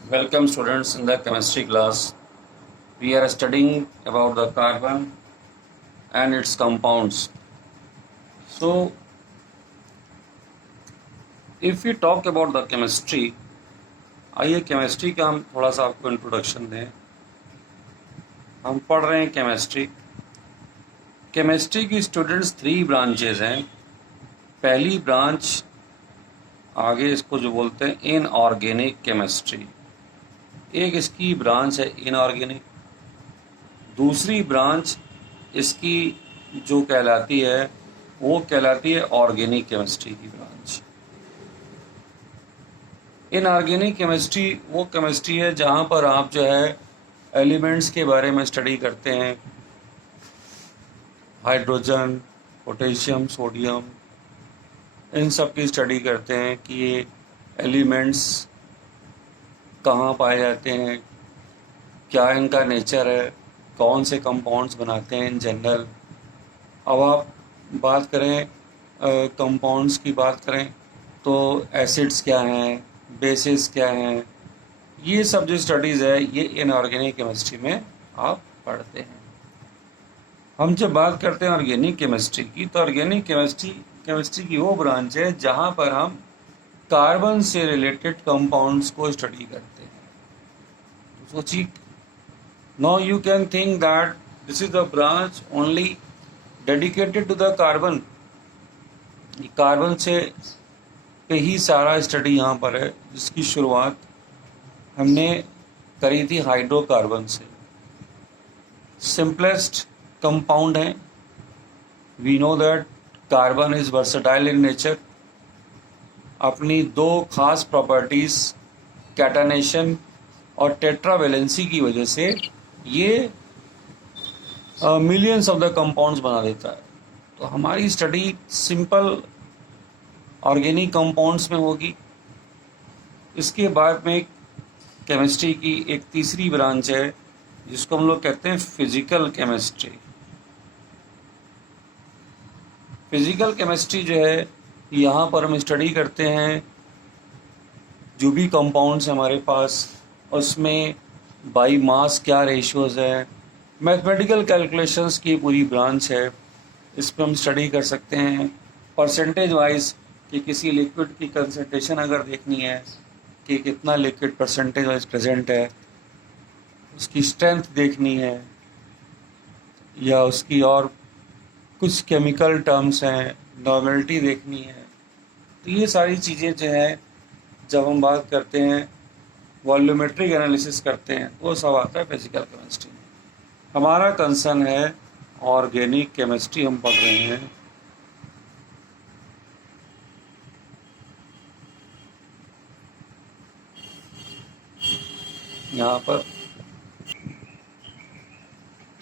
Welcome students in the chemistry class. We are studying about the carbon and its compounds. So if we talk about the chemistry, आइए chemistry का हम थोड़ा सा आपको introduction दें। हम पढ़ रहे हैं केमिस्ट्री। केमिस्ट्री की स्टूडेंट्स 3 ब्रांचेज हैं। पहली ब्रांच आगे इसको जो बोलते हैं इनऑर्गेनिक केमिस्ट्री, एक इसकी ब्रांच है इनऑर्गेनिक। दूसरी ब्रांच इसकी जो कहलाती है वो कहलाती है ऑर्गेनिक केमिस्ट्री की ब्रांच। इनऑर्गेनिक केमिस्ट्री वो केमिस्ट्री है जहाँ पर आप जो है एलिमेंट्स के बारे में स्टडी करते हैं, हाइड्रोजन, पोटेशियम, सोडियम, इन सब की स्टडी करते हैं कि ये एलिमेंट्स कहाँ पाए जाते हैं, क्या इनका नेचर है, कौन से कंपाउंड्स बनाते हैं इन जनरल। अब आप बात करें कंपाउंड्स की बात करें तो एसिड्स क्या हैं, बेसिस क्या हैं, ये सब जो स्टडीज़ है ये इनऑर्गेनिक केमिस्ट्री में आप पढ़ते हैं। हम जब बात करते हैं ऑर्गेनिक केमिस्ट्री की तो ऑर्गेनिक केमिस्ट्री की वो ब्रांच है जहाँ पर हम कार्बन से रिलेटेड कंपाउंड्स को स्टडी करते हैं। तो सोचिए, now you can think that this is the branch only dedicated to the carbon. Carbon से पे ही सारा स्टडी यहाँ पर है, जिसकी शुरुआत हमने करी थी हाइड्रोकार्बन से। सिंपलेस्ट कंपाउंड है। We know that carbon is versatile in nature. अपनी 2 खास प्रॉपर्टीज कैटानेशन और टेट्रावेलेंसी की वजह से ये मिलियंस ऑफ द कंपाउंड्स बना देता है। तो हमारी स्टडी सिंपल ऑर्गेनिक कंपाउंड्स में होगी। इसके बाद में केमिस्ट्री की एक तीसरी ब्रांच है जिसको हम लोग कहते हैं फिजिकल केमिस्ट्री। फिजिकल केमिस्ट्री जो है यहाँ पर हम स्टडी करते हैं जो भी कंपाउंड्स हमारे पास, उसमें बाई मास क्या रेशियोज है। मैथमेटिकल कैलकुलेशंस की पूरी ब्रांच है। इस पर हम स्टडी कर सकते हैं परसेंटेज वाइज कि किसी लिक्विड की कंसंट्रेशन अगर देखनी है कि कितना लिक्विड परसेंटेज वाइज प्रेजेंट है, उसकी स्ट्रेंथ देखनी है, या उसकी और कुछ केमिकल टर्म्स हैं, नॉर्मेलिटी देखनी है। तो ये सारी चीज़ें जो है जब हम बात करते हैं वॉल्यूमेट्रिक एनालिसिस करते हैं तो वो सब आता है फिजिकल केमिस्ट्री में। हमारा कंसर्न है ऑर्गेनिक केमिस्ट्री हम पढ़ रहे हैं। यहाँ पर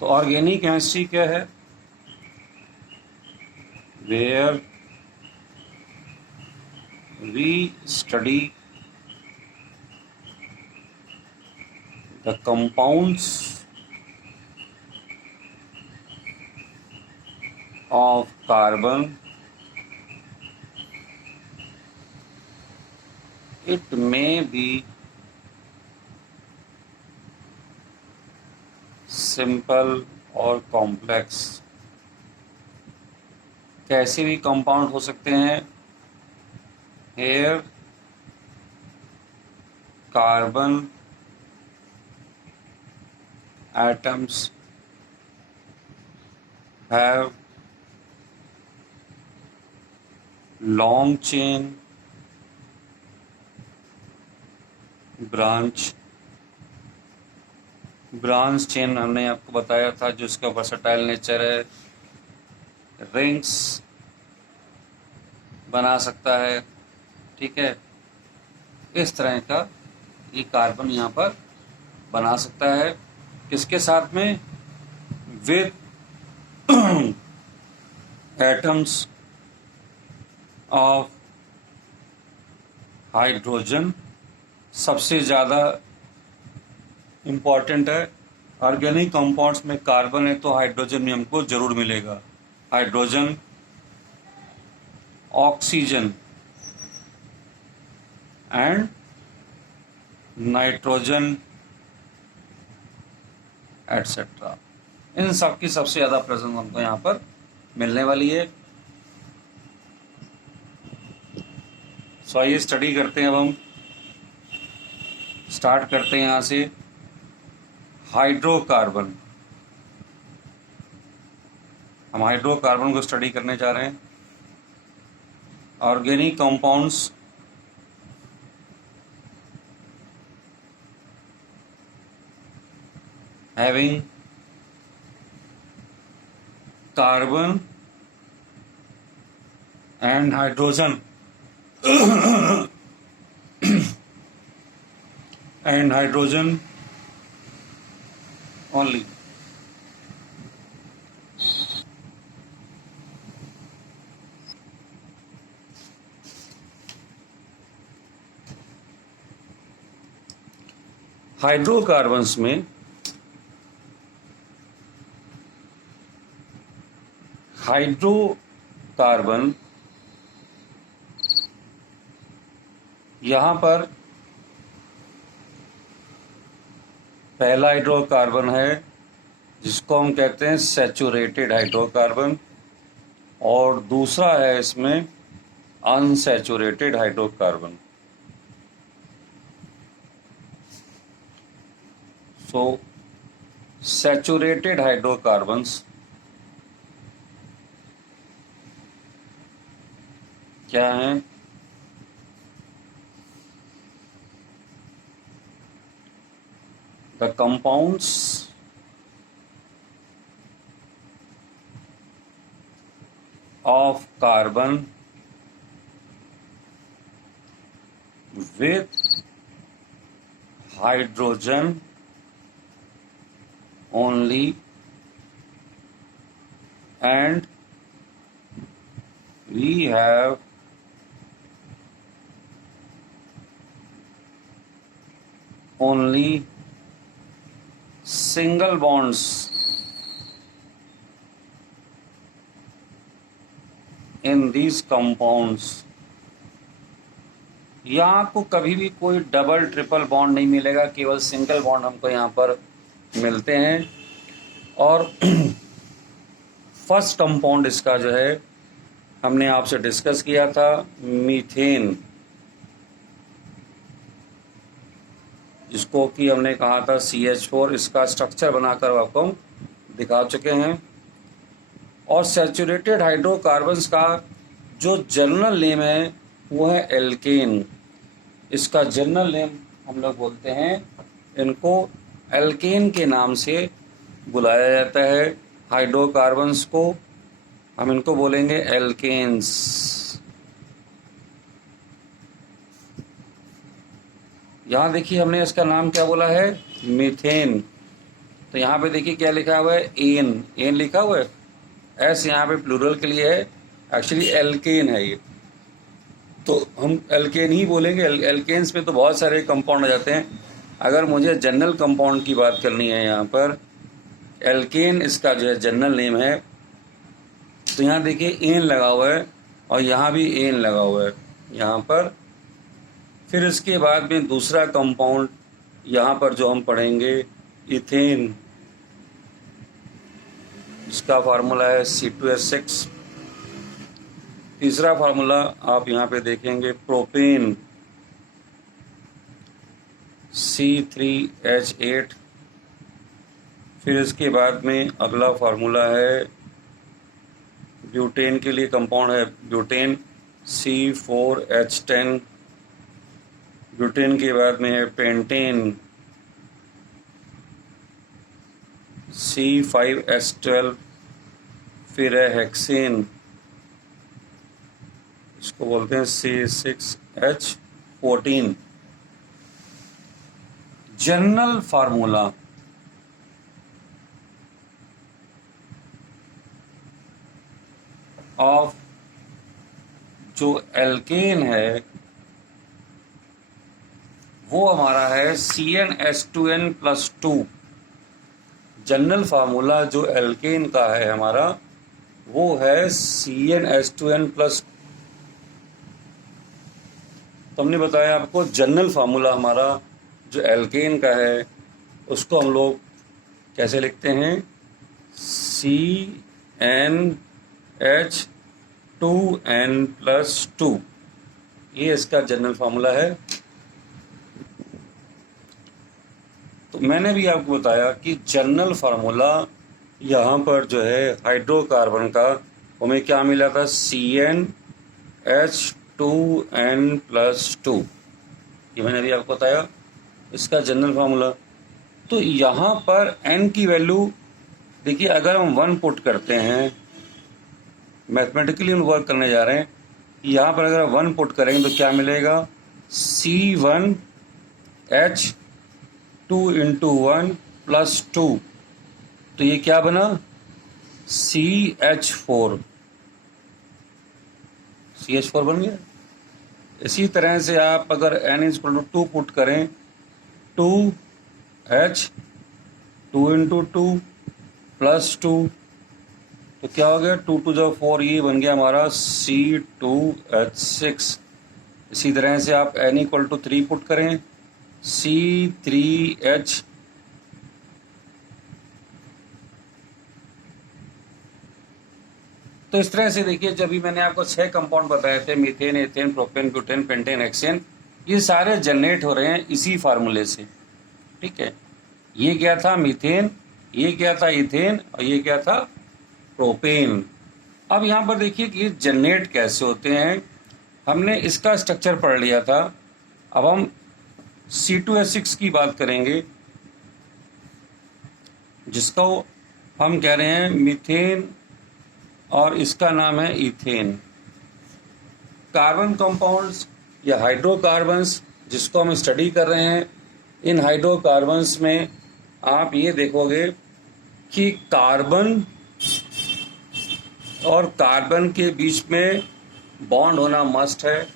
तो ऑर्गेनिक केमिस्ट्री क्या है? Where we study the compounds of carbon. It may be simple or complex. कैसे भी कंपाउंड हो सकते हैं। Here carbon atoms have long chain, branch chain हमने आपको बताया था जो इसका वर्सेटाइल नेचर है। रिंग्स बना सकता है, ठीक है। इस तरह का ये कार्बन यहाँ पर बना सकता है। किसके साथ में? With atoms of hydrogen. सबसे ज़्यादा इम्पॉर्टेंट है ऑर्गेनिक कंपाउंड्स में कार्बन है तो हाइड्रोजन भी हमको जरूर मिलेगा। Hydrogen, oxygen and nitrogen etcetera, इन सब की सबसे ज़्यादा प्रेजेंस हमको यहाँ पर मिलने वाली है। सो आइए स्टडी करते हैं। अब हम स्टार्ट करते हैं यहाँ से। हाइड्रोकार्बन, हम हाइड्रोकार्बन को स्टडी करने जा रहे हैं। Organic compounds having carbon and hydrogen and hydrogen only. Hydrocarbons में हाइड्रोकार्बन यहाँ पर पहला हाइड्रोकार्बन है जिसको हम कहते हैं सैचुरेटेड हाइड्रोकार्बन, और दूसरा है इसमें अनसैचुरेटेड हाइड्रोकार्बन। सो सैचुरेटेड हाइड्रोकार्बन्स क्या हैं? The compounds of carbon with hydrogen only and we have only single bonds in these compounds। यहाँ आपको कभी भी कोई डबल ट्रिपल बॉन्ड नहीं मिलेगा, केवल सिंगल बॉन्ड हमको यहाँ पर मिलते हैं। और फर्स्ट कंपाउंड इसका जो है हमने आपसे डिस्कस किया था, मीथेन, जिसको कि हमने कहा था CH4। इसका स्ट्रक्चर बनाकर आपको हम दिखा चुके हैं। और सैचुरेटेड हाइड्रोकार्बन्स का जो जनरल नेम है वो है एल्केन। इसका जनरल नेम हम लोग बोलते हैं, इनको एल्केन के नाम से बुलाया जाता है। हाइड्रोकार्बन्स को हम इनको बोलेंगे एल्केन्स। यहाँ देखिए हमने इसका नाम क्या बोला है, मीथेन। तो यहाँ पे देखिए क्या लिखा हुआ है, एन, एन लिखा हुआ है, एस यहाँ पे प्लूरल के लिए है, एक्चुअली एल्केन है ये। तो हम एल्केन ही बोलेंगे। एल्केन्स में तो बहुत सारे कंपाउंड आ जाते हैं। अगर मुझे जनरल कंपाउंड की बात करनी है यहाँ पर, एल्केन इसका जो है जनरल नेम है। तो यहाँ देखिए एन लगा हुआ है और यहाँ भी एन लगा हुआ है यहाँ पर। फिर इसके बाद में दूसरा कंपाउंड यहाँ पर जो हम पढ़ेंगे, इथेन, इसका फार्मूला है C2H6। तीसरा फार्मूला आप यहाँ पे देखेंगे, प्रोपेन, C3H8। फिर इसके बाद में अगला फार्मूला है ब्यूटेन के लिए कंपाउंड है ब्यूटेन, C4H10। ब्यूटेन के बाद में है पेंटेन, C5H12। फिर है हेक्सेन, इसको बोलते हैं C6H14। जनरल फार्मूला ऑफ जो एल्केन है वो हमारा है CnH2n+2। जनरल फार्मूला जो एल्केन का है हमारा वो है CnH2n+। तो हमने बताया आपको जनरल फार्मूला हमारा जो एल्केन का है उसको हम लोग कैसे लिखते हैं, CnH2n+2, ये इसका जनरल फार्मूला है। तो मैंने भी आपको बताया कि जनरल फार्मूला यहाँ पर जो है हाइड्रोकार्बन का हमें क्या मिला था, CnH2n+2, ये मैंने अभी आपको बताया इसका जनरल फार्मूला। तो यहाँ पर n की वैल्यू देखिए, अगर हम 1 पुट करते हैं, मैथमेटिकली हम वर्क करने जा रहे हैं, यहाँ पर अगर 1 पुट करेंगे तो क्या मिलेगा, C1H2 × 1+2, तो ये क्या बना, CH4 बन गया। इसी तरह से आप अगर n=2 पुट करें, 2H2 × 2+2, तो क्या हो गया, 2 × 2 = 4, ये बन गया हमारा C2H6। इसी तरह से आप n=3 पुट करें, C3H, तो इस तरह से देखिए, जब भी मैंने आपको 6 कंपाउंड बताए थे, methane, ethane, propane, butane, pentane, hexane, ये सारे जनरेट हो रहे हैं इसी फार्मूले से, ठीक है। ये क्या था, मीथेन, ये क्या था, इथेन, और ये क्या था, प्रोपेन। अब यहाँ पर देखिए कि ये जनरेट कैसे होते हैं, हमने इसका स्ट्रक्चर पढ़ लिया था। अब हम C2H6 की बात करेंगे, जिसको हम कह रहे हैं मीथेन और इसका नाम है इथेन। कार्बन कंपाउंड्स या हाइड्रोकार्बन्स जिसको हम स्टडी कर रहे हैं, इन हाइड्रोकार्बन्स में आप ये देखोगे कि कार्बन और कार्बन के बीच में बॉन्ड होना मस्ट है।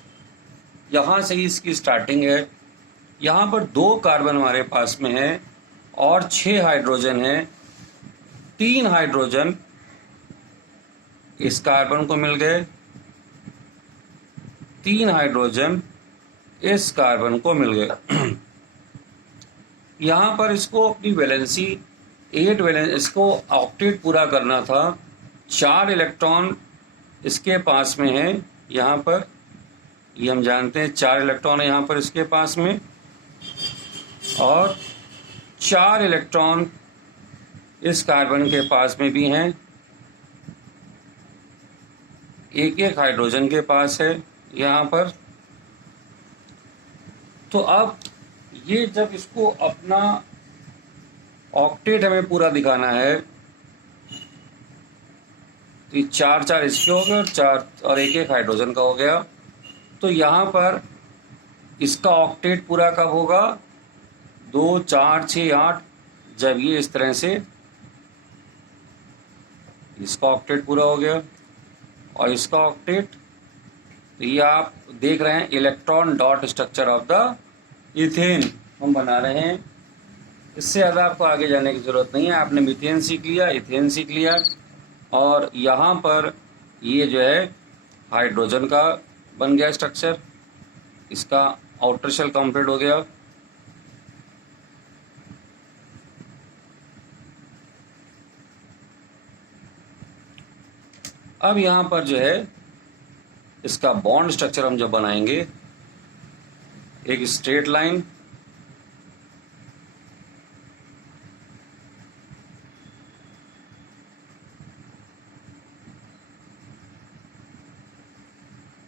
यहाँ से ही इसकी स्टार्टिंग है। यहाँ पर 2 कार्बन हमारे पास में है और 6 हाइड्रोजन हैं। 3 हाइड्रोजन इस कार्बन को मिल गए, 3 हाइड्रोजन इस कार्बन को मिल गए। यहाँ पर इसको अपनी वैलेंसी 8 वैलेंस, इसको ऑक्टेट पूरा करना था। 4 इलेक्ट्रॉन इसके पास में है, यहाँ पर ये हम जानते हैं 4 इलेक्ट्रॉन है यहाँ पर इसके पास में, और 4 इलेक्ट्रॉन इस कार्बन के पास में भी हैं। एक हाइड्रोजन के पास है यहाँ पर। तो अब ये जब इसको अपना ऑक्टेट हमें पूरा दिखाना है, तो 4 इसके हो गए और 4 और एक हाइड्रोजन का हो गया। तो यहाँ पर इसका ऑक्टेट पूरा कब होगा, 2 4 6 8, जब ये इस तरह से इसका ऑक्टेट पूरा हो गया और इसका ऑक्टेट। तो ये आप देख रहे हैं electron dot structure of the ethane हम बना रहे हैं। इससे ज़्यादा आपको आगे जाने की ज़रूरत नहीं है। आपने मीथेन सीख लिया, इथेन सीख लिया, और यहाँ पर ये जो है हाइड्रोजन का बन गया स्ट्रक्चर, इसका आउटर शेल कंप्लीट हो गया। अब यहाँ पर जो है इसका बॉन्ड स्ट्रक्चर हम जब बनाएंगे, एक स्ट्रेट लाइन,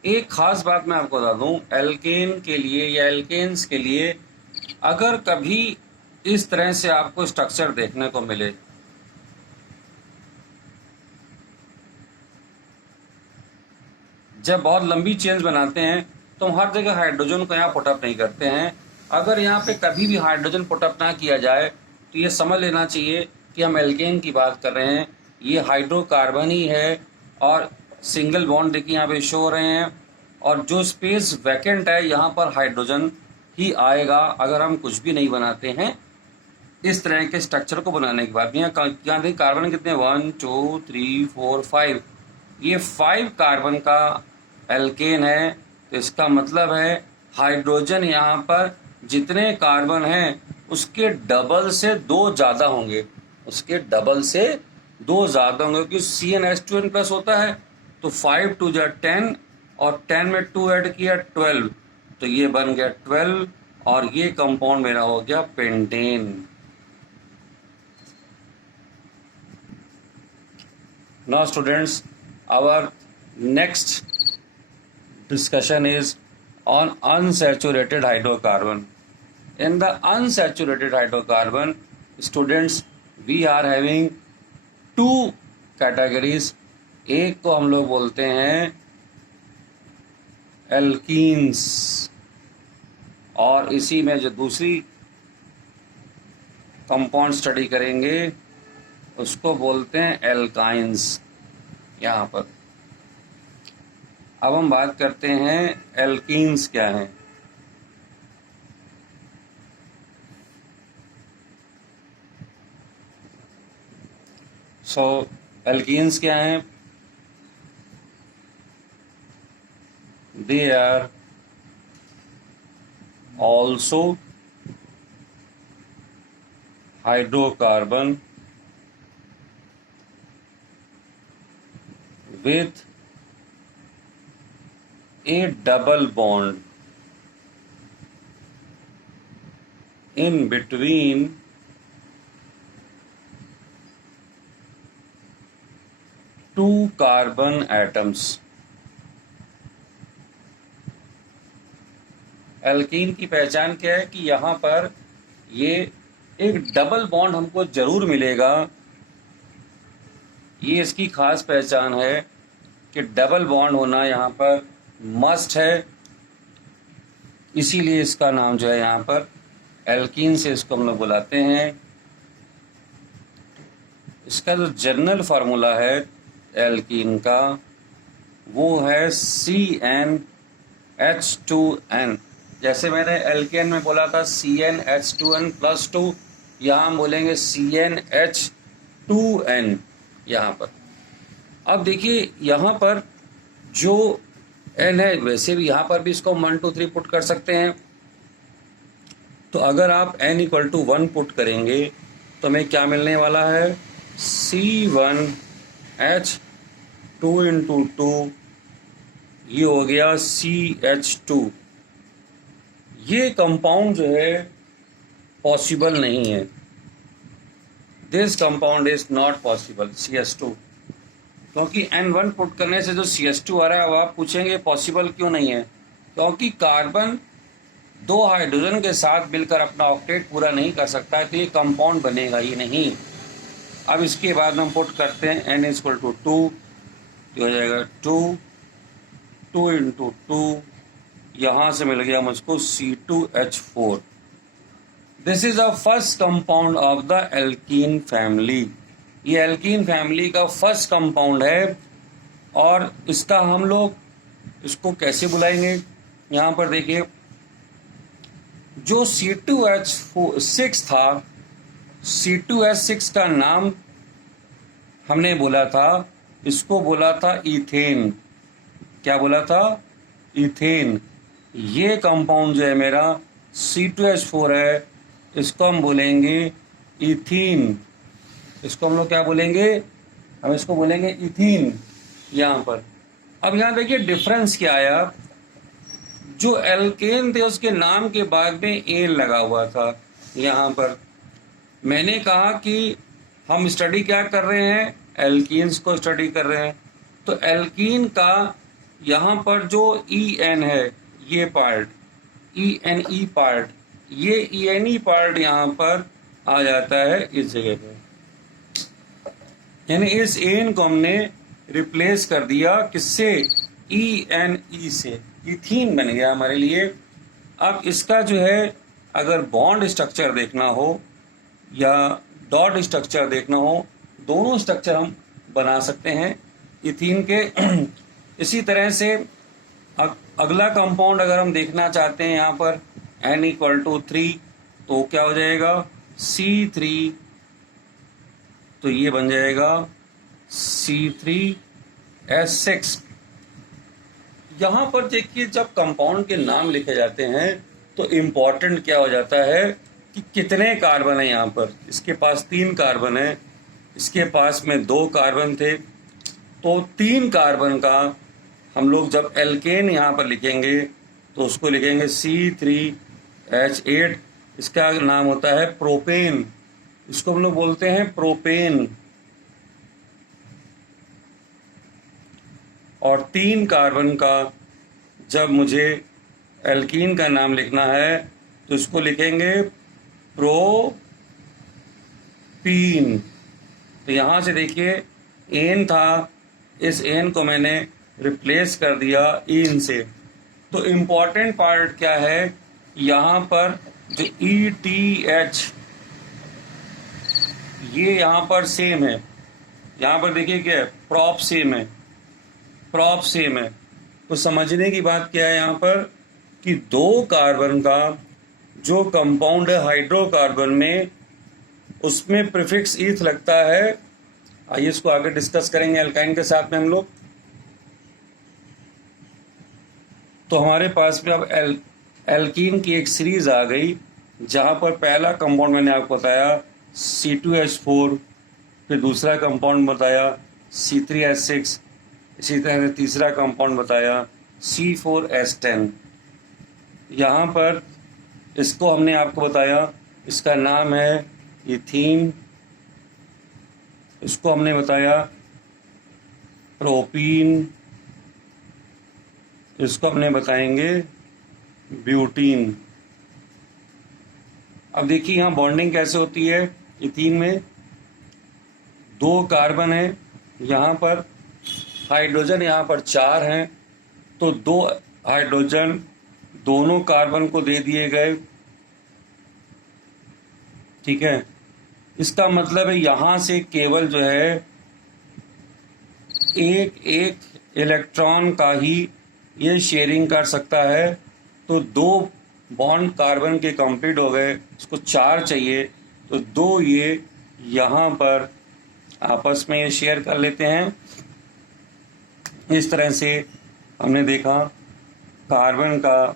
एक खास बात मैं आपको बता दूं, एल्केन के लिए या एल्केन्स के लिए अगर कभी इस तरह से आपको स्ट्रक्चर देखने को मिले, जब बहुत लंबी चेन्स बनाते हैं तो हम हर जगह हाइड्रोजन को यहाँ पुटअप नहीं करते हैं। अगर यहाँ पे कभी भी हाइड्रोजन पुटअप ना किया जाए तो ये समझ लेना चाहिए कि हम एल्केन की बात कर रहे हैं। ये हाइड्रोकार्बन ही है और सिंगल बॉन्ड देखिए यहाँ पे शो हो रहे हैं, और जो स्पेस वैकेंट है यहाँ पर हाइड्रोजन ही आएगा अगर हम कुछ भी नहीं बनाते हैं। इस तरह के स्ट्रक्चर को बनाने के बाद यहाँ देखिए कार्बन कितने, 1 2 3 4 5, ये 5 कार्बन का एल्केन है। तो इसका मतलब है हाइड्रोजन यहाँ पर जितने कार्बन हैं उसके डबल से 2 ज़्यादा होंगे, उसके डबल से 2 ज़्यादा होंगे, क्योंकि CnH2n प्लस होता है। तो 5 2 जा 10 और 10 में 2 ऐड किया 12, तो ये बन गया 12 और ये कंपाउंड मेरा हो गया pentane. Now students, our next discussion is on unsaturated hydrocarbon. In the unsaturated hydrocarbon, students, we are having two categories. एक को हम लोग बोलते हैं एल्कीन्स, और इसी में जो दूसरी कंपाउंड स्टडी करेंगे उसको बोलते हैं एल्काइंस। यहाँ पर अब हम बात करते हैं एल्कीन्स क्या हैं। एल्कीन्स क्या हैं? They are also hydrocarbon with a double bond in between two carbon atoms. Alkene की पहचान क्या है कि यहाँ पर ये एक डबल बॉन्ड हमको जरूर मिलेगा, ये इसकी खास पहचान है कि डबल बॉन्ड होना यहाँ पर मस्ट है, इसीलिए इसका नाम जो है यहाँ पर एल्कीन से इसको हम लोग बुलाते हैं। इसका जो जनरल फार्मूला है एल्कीन का वो है CnH2n। जैसे मैंने एल्केन में बोला था CnH2n+2, यहाँ हम बोलेंगे CnH2n यहाँ पर। अब देखिए यहाँ पर जो n है, वैसे भी यहाँ पर भी इसको 1 2 3 पुट कर सकते हैं। तो अगर आप n = 1 पुट करेंगे तो हमें क्या मिलने वाला है? C1H2 × 2, ये हो गया CH2। ये कंपाउंड जो है पॉसिबल नहीं है, this compound is not possible CH2, क्योंकि N1 पुट करने से जो CH2 आ रहा है। अब आप पूछेंगे पॉसिबल क्यों नहीं है? क्योंकि कार्बन 2 हाइड्रोजन के साथ मिलकर अपना ऑक्टेट पूरा नहीं कर सकता है, तो ये कंपाउंड बनेगा ही नहीं। अब इसके बाद हम पुट करते हैं N = 2, तो हो जाएगा 2 × 2, यहाँ से मिल गया मुझको C2H4। This is the first compound of the alkene family. ये एल्कीन फैमिली का फर्स्ट कंपाउंड है, और इसका हम लोग इसको कैसे बुलाएंगे? यहाँ पर देखिए, जो C2H6 था, C2H6 का नाम हमने बोला था, इसको बोला था इथेन। क्या बोला था? इथेन। ये कंपाउंड जो है मेरा C2H4 है, इसको हम बोलेंगे इथीन। इसको हम लोग क्या बोलेंगे? हम इसको बोलेंगे इथीन यहाँ पर। अब यहाँ देखिए डिफरेंस क्या आया, जो एल्केन थे उसके नाम के बाद में एन लगा हुआ था। यहाँ पर मैंने कहा कि हम स्टडी क्या कर रहे हैं? एल्कीन्स को स्टडी कर रहे हैं। तो एल्कीन का यहाँ पर जो EN है, ये पार्ट ENE पार्ट, ये ENE पार्ट यहाँ पर आ जाता है इस जगह पे, यानी इस एन को हमने रिप्लेस कर दिया किससे? ENE से। इथीन बन गया हमारे लिए। अब इसका जो है अगर बॉन्ड स्ट्रक्चर देखना हो या डॉट स्ट्रक्चर देखना हो, दोनों स्ट्रक्चर हम बना सकते हैं इथीन के। इसी तरह से अगला कंपाउंड अगर हम देखना चाहते हैं यहाँ पर N = 3, तो क्या हो जाएगा? C3, तो ये बन जाएगा C3H6। यहाँ पर देखिए जब कंपाउंड के नाम लिखे जाते हैं तो इम्पॉर्टेंट क्या हो जाता है कि कितने कार्बन है यहाँ पर। इसके पास 3 कार्बन है, इसके पास में 2 कार्बन थे, तो 3 कार्बन का हम लोग जब एल्केन यहाँ पर लिखेंगे तो उसको लिखेंगे C3H8। इसका नाम होता है प्रोपेन, इसको हम लोग बोलते हैं प्रोपेन। और 3 कार्बन का जब मुझे एल्कीन का नाम लिखना है तो इसको लिखेंगे प्रोपीन। तो यहाँ से देखिए एन था, इस एन को मैंने रिप्लेस कर दिया इन से। तो इम्पॉर्टेंट पार्ट क्या है, यहाँ पर जो ETH ये यहाँ पर सेम है, यहाँ पर देखिए क्या है, प्रॉप सेम है, प्रॉप सेम है। तो समझने की बात क्या है यहाँ पर कि 2 कार्बन का जो कंपाउंड है हाइड्रोकार्बन में, उसमें प्रीफिक्स ईथ लगता है। आइए इसको आगे डिस्कस करेंगे एल्काइन के साथ में हम लोग। तो हमारे पास में अब एल्कीन की एक सीरीज आ गई, जहाँ पर पहला कंपाउंड मैंने आपको बताया C2H4, फिर दूसरा कंपाउंड बताया C3H6, इसी तरह से तीसरा कंपाउंड बताया C4H10। यहाँ पर इसको हमने आपको बताया, इसका नाम है इथीन, इसको हमने बताया प्रोपीन, इसको हमने बताएंगे ब्यूटीन। अब देखिए यहाँ बॉन्डिंग कैसे होती है। इथीन में 2 कार्बन है, यहाँ पर हाइड्रोजन यहाँ पर 4 हैं, तो 2 हाइड्रोजन दोनों कार्बन को दे दिए गए, ठीक है। इसका मतलब है यहाँ से केवल जो है एक इलेक्ट्रॉन का ही ये शेयरिंग कर सकता है। तो 2 बॉन्ड कार्बन के कंप्लीट हो गए, इसको 4 चाहिए, तो 2 ये यहाँ पर आपस में ये शेयर कर लेते हैं। इस तरह से हमने देखा कार्बन का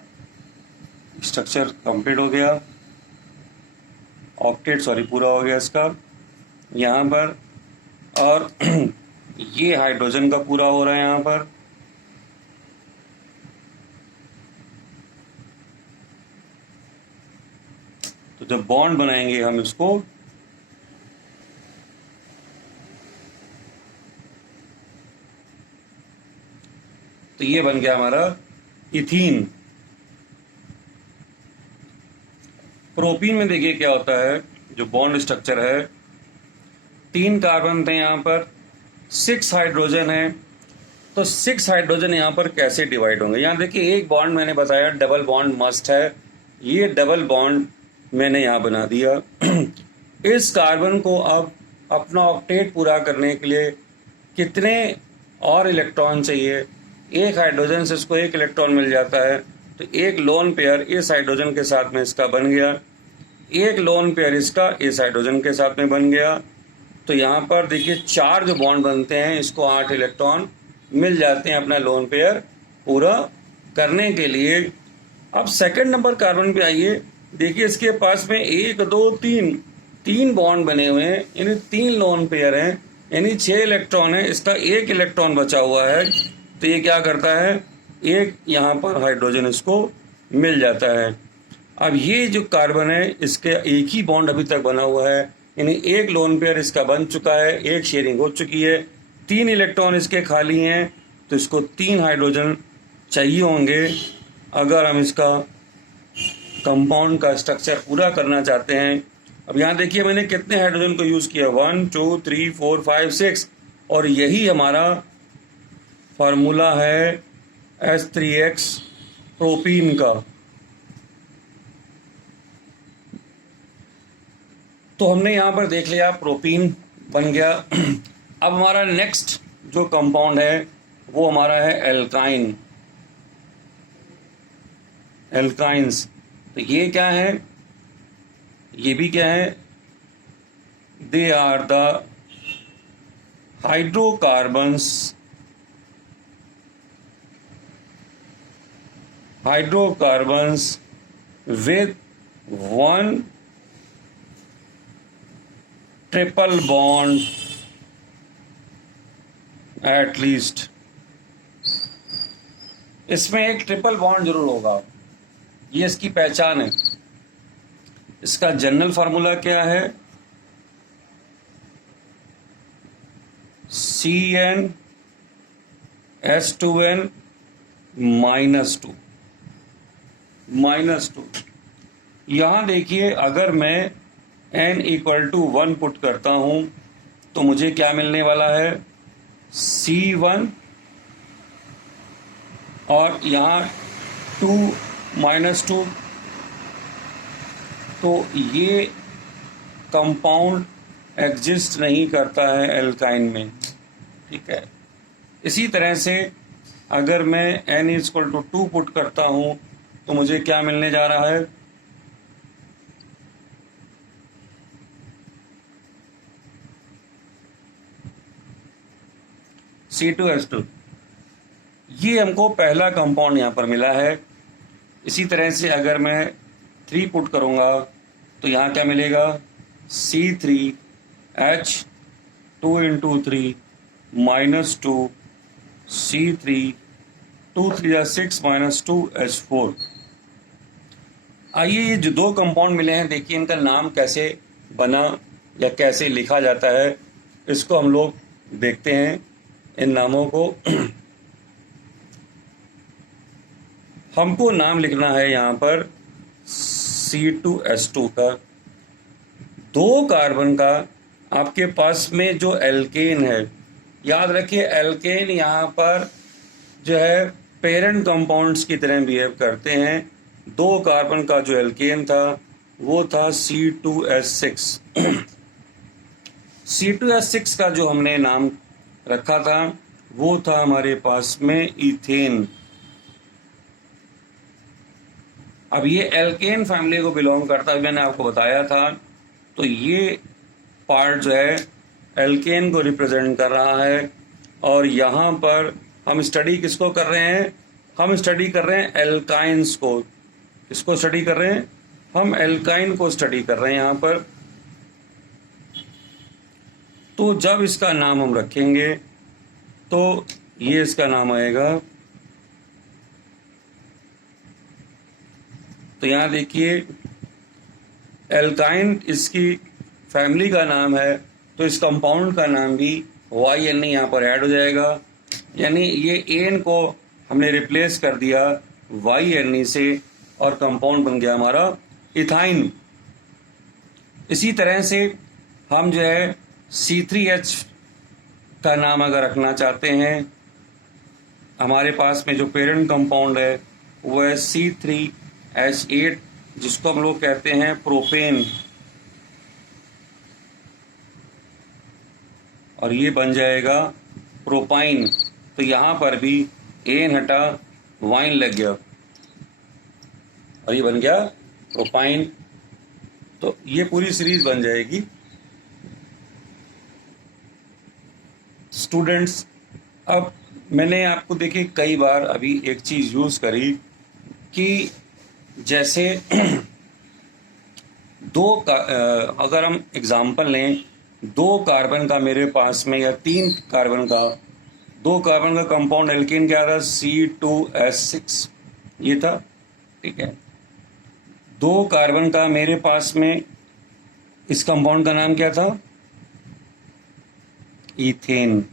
स्ट्रक्चर कंप्लीट हो गया, ऑक्टेट पूरा हो गया इसका यहाँ पर। और ये हाइड्रोजन का पूरा हो रहा है यहाँ पर। तो जब बॉन्ड बनाएंगे हम इसको, तो ये बन गया हमारा इथीन। प्रोपीन में देखिए क्या होता है, जो बॉन्ड स्ट्रक्चर है, 3 कार्बन थे यहाँ पर, 6 हाइड्रोजन है, तो 6 हाइड्रोजन यहाँ पर कैसे डिवाइड होंगे। यहाँ देखिए एक बॉन्ड मैंने बताया डबल बॉन्ड मस्ट है, ये डबल बॉन्ड मैंने यहाँ बना दिया। इस कार्बन को अब अपना ऑक्टेट पूरा करने के लिए कितने और इलेक्ट्रॉन चाहिए। एक हाइड्रोजन से इसको 1 इलेक्ट्रॉन मिल जाता है, तो एक लोन पेयर इस हाइड्रोजन के साथ में इसका बन गया, एक लोन पेयर इसका इस हाइड्रोजन के साथ में बन गया। तो यहाँ पर देखिए 4 जो बॉन्ड बनते हैं, इसको 8 इलेक्ट्रॉन मिल जाते हैं अपना लोन पेयर पूरा करने के लिए। अब सेकंड नंबर कार्बन पे आइए, देखिए इसके पास में 1 2 3 बॉन्ड बने हुए हैं, यानी 3 लोन पेयर हैं, यानी 6 इलेक्ट्रॉन है, इसका 1 इलेक्ट्रॉन बचा हुआ है। तो ये क्या करता है, एक यहाँ पर हाइड्रोजन इसको मिल जाता है। अब ये जो कार्बन है, इसके एक ही बॉन्ड अभी तक बना हुआ है, यानी 1 लोन पेयर इसका बन चुका है, 1 शेयरिंग हो चुकी है, 3 इलेक्ट्रॉन इसके खाली हैं, तो इसको 3 हाइड्रोजन चाहिए होंगे अगर हम इसका कंपाउंड का स्ट्रक्चर पूरा करना चाहते हैं। अब यहाँ देखिए मैंने कितने हाइड्रोजन को यूज़ किया, 1 2 3 4 5 6, और यही हमारा फार्मूला है H3X प्रोपीन का। तो हमने यहाँ पर देख लिया प्रोपीन बन गया। अब हमारा नेक्स्ट जो कंपाउंड है वो हमारा है एल्काइन, एल्काइंस। तो ये क्या है, ये भी क्या है, they are the hydrocarbons, hydrocarbons with one triple bond at least। इसमें एक ट्रिपल बॉन्ड जरूर होगा, ये इसकी पहचान है। इसका जनरल फार्मूला क्या है? CnH2n -2। यहां देखिए, अगर मैं n = 1 पुट करता हूं तो मुझे क्या मिलने वाला है? C1 और यहाँ 2 -2, तो ये कंपाउंड एग्जिस्ट नहीं करता है एल्काइन में, ठीक है। इसी तरह से अगर मैं n = 2 पुट करता हूं तो मुझे क्या मिलने जा रहा है? C2H2। ये हमको पहला कंपाउंड यहाँ पर मिला है। इसी तरह से अगर मैं 3 पुट करूँगा तो यहाँ क्या मिलेगा? C3H2 × 3 -2 C3 2 3 6 -2H4। आइए, ये जो दो कंपाउंड मिले हैं, देखिए इनका नाम कैसे बना या कैसे लिखा जाता है, इसको हम लोग देखते हैं। इन नामों को हमको नाम लिखना है यहाँ पर C2H2 का। 2 कार्बन का आपके पास में जो एल्केन है, याद रखिए एल्केन यहाँ पर जो है पेरेंट कंपाउंड्स की तरह बिहेव करते हैं। 2 कार्बन का जो एल्केन था वो था C2H6। C2H6 का जो हमने नाम रखा था वो था हमारे पास में इथेन। अब ये एल्केन फैमिली को बिलोंग करता है, मैंने आपको बताया था। तो ये पार्ट जो है एल्केन को रिप्रेजेंट कर रहा है। और यहाँ पर हम स्टडी किसको कर रहे हैं? हम स्टडी कर रहे हैं एल्काइंस को। किसको स्टडी कर रहे हैं? हम एल्काइन को स्टडी कर रहे हैं यहाँ पर। तो जब इसका नाम हम रखेंगे तो ये इसका नाम आएगा। तो यहाँ देखिए एल्काइन इसकी फैमिली का नाम है, तो इस कंपाउंड का नाम भी YN यहाँ पर ऐड हो जाएगा। यानी ये एन को हमने रिप्लेस कर दिया YN से और कंपाउंड बन गया हमारा इथाइन। इसी तरह से हम जो है C3H का नाम अगर रखना चाहते हैं, हमारे पास में जो पेरेंट कंपाउंड है वो है C3H8, जिसको हम लोग कहते हैं प्रोपेन। और ये बन जाएगा प्रोपाइन। तो यहाँ पर भी एन हटा वाइन लग गया और ये बन गया प्रोपाइन। तो ये पूरी सीरीज बन जाएगी। स्टूडेंट्स, अब मैंने आपको देखिए कई बार अभी एक चीज यूज करी कि जैसे अगर हम एग्जाम्पल लें, 2 कार्बन का मेरे पास में या 3 कार्बन का, 2 कार्बन का कंपाउंड एल्केन क्या था? C2H6 ये था, ठीक है। 2 कार्बन का मेरे पास में इस कंपाउंड का नाम क्या था? इथेन।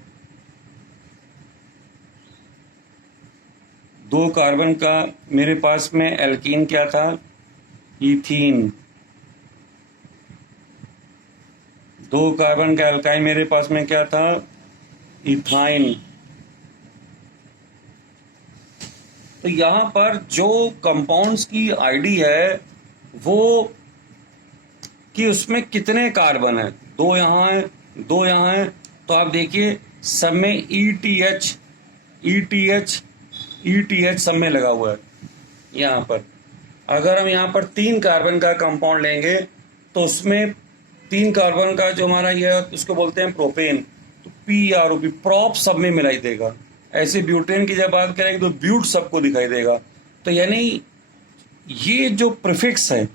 2 कार्बन का मेरे पास में एल्कीन क्या था? इथीन। 2 कार्बन का एल्काइन मेरे पास में क्या था? इथाइन। तो यहां पर जो कंपाउंड्स की आईडी है वो कि उसमें कितने कार्बन है, 2 यहां है, 2 यहां है। तो आप देखिए सब में ETH सब में लगा हुआ है। यहाँ पर अगर हम यहाँ पर 3 कार्बन का कंपाउंड लेंगे तो उसमें 3 कार्बन का जो हमारा ये है उसको बोलते हैं प्रोपेन। तो PROP प्रॉप सब में मिलाई देगा। ऐसे ब्यूटेन की जब बात करेंगे तो ब्यूट सबको दिखाई देगा। तो यानी ये जो प्रीफिक्स है,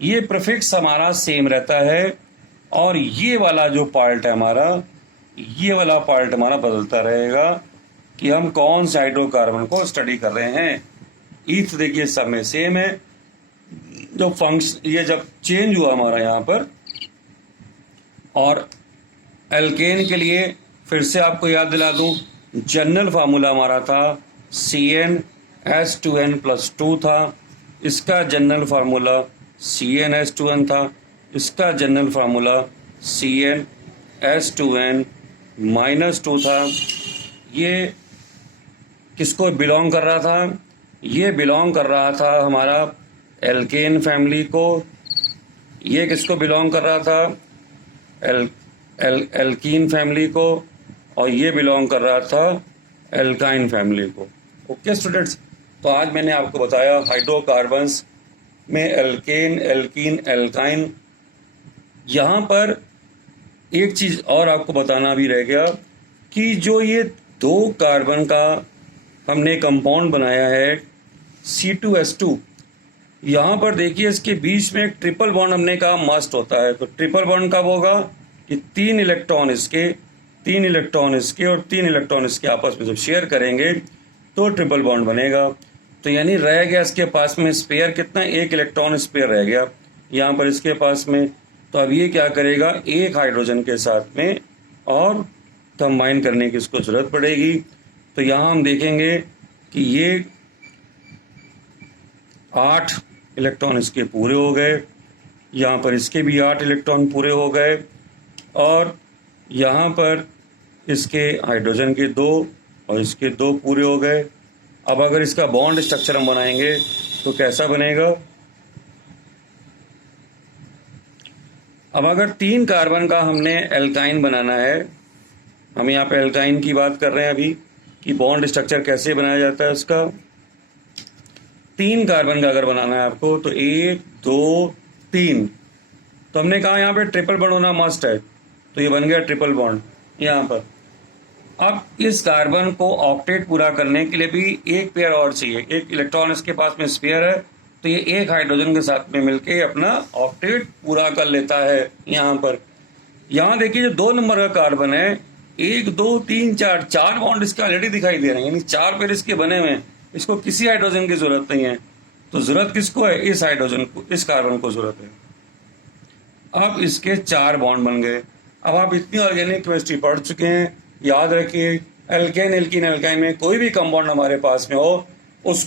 ये प्रीफिक्स हमारा सेम रहता है और ये वाला जो पार्ट है हमारा, ये वाला पार्ट हमारा बदलता रहेगा कि हम कौन से हाइड्रोकार्बन को स्टडी कर रहे हैं। ईथ देखिए सब में सेम है। जो फंक्शन ये जब चेंज हुआ हमारा यहाँ पर, और एल्केन के लिए फिर से आपको याद दिला दूं, जनरल फार्मूला हमारा था CnH2n+2 था। इसका जनरल फार्मूला CnH2n था। इसका जनरल फार्मूला CnH2n-2 था। ये किसको बिलोंग कर रहा था? ये बिलोंग कर रहा था हमारा एल्केन फैमिली को। ये किसको बिलोंग कर रहा था? एल्कीन फैमिली को। और ये बिलोंग कर रहा था एल्काइन फैमिली को। ओके स्टूडेंट्स, तो आज मैंने आपको बताया हाइड्रोकार्बन्स में एल्केन, एल्कीन, एल्काइन। यहाँ पर एक चीज़ और आपको बताना भी रह गया कि जो ये 2 कार्बन का हमने कंपाउंड बनाया है C2H2, यहाँ पर देखिए इसके बीच में एक ट्रिपल बॉन्ड हमने कहा मस्ट होता है। तो ट्रिपल बॉन्ड कब होगा कि 3 इलेक्ट्रॉन इसके, 3 इलेक्ट्रॉन इसके और 3 इलेक्ट्रॉन इसके आपस में जब शेयर करेंगे तो ट्रिपल बॉन्ड बनेगा। तो यानी रह गया इसके पास में स्पेयर कितना, 1 इलेक्ट्रॉन स्पेयर रह गया यहाँ पर इसके पास में। तो अब ये क्या करेगा, एक हाइड्रोजन के साथ में और कंबाइन करने की इसको जरूरत पड़ेगी। तो यहाँ हम देखेंगे कि ये 8 इलेक्ट्रॉन इसके पूरे हो गए, यहाँ पर इसके भी 8 इलेक्ट्रॉन पूरे हो गए, और यहाँ पर इसके हाइड्रोजन के 2 और इसके 2 पूरे हो गए। अब अगर इसका बॉन्ड स्ट्रक्चर हम बनाएंगे तो कैसा बनेगा? अब अगर 3 कार्बन का हमने एल्काइन बनाना है, हम यहाँ पे एल्काइन की बात कर रहे हैं अभी कि बॉन्ड स्ट्रक्चर कैसे बनाया जाता है उसका। 3 कार्बन का अगर बनाना है आपको तो 1 2 3, तो हमने कहा यहाँ पे ट्रिपल बॉन्ड होना मस्ट है, तो ये बन गया ट्रिपल बॉन्ड यहाँ पर। अब इस कार्बन को ऑक्टेट पूरा करने के लिए भी एक पेयर और चाहिए। एक इलेक्ट्रॉन इसके पास में स्पेयर है, तो ये एक हाइड्रोजन के साथ में मिलके अपना ऑक्टेट पूरा कर लेता है यहाँ पर। यहाँ देखिए जो 2 नंबर का कार्बन है, 1 2 3 4, 4 बॉन्ड इसके ऑलरेडी दिखाई दे रहे हैं, यानी 4 पेयर इसके बने हुए हैं। इसको किसी हाइड्रोजन की जरूरत नहीं है। तो जरूरत किसको है? इस हाइड्रोजन को, इस कार्बन को जरूरत है। अब इसके 4 बॉन्ड बन गए। अब आप इतनी ऑर्गेनिक केमिस्ट्री पढ़ चुके हैं, याद रखिए एल्केन, एल्कीन, एल्काइन में कोई भी कंपाउंड हमारे पास में हो उस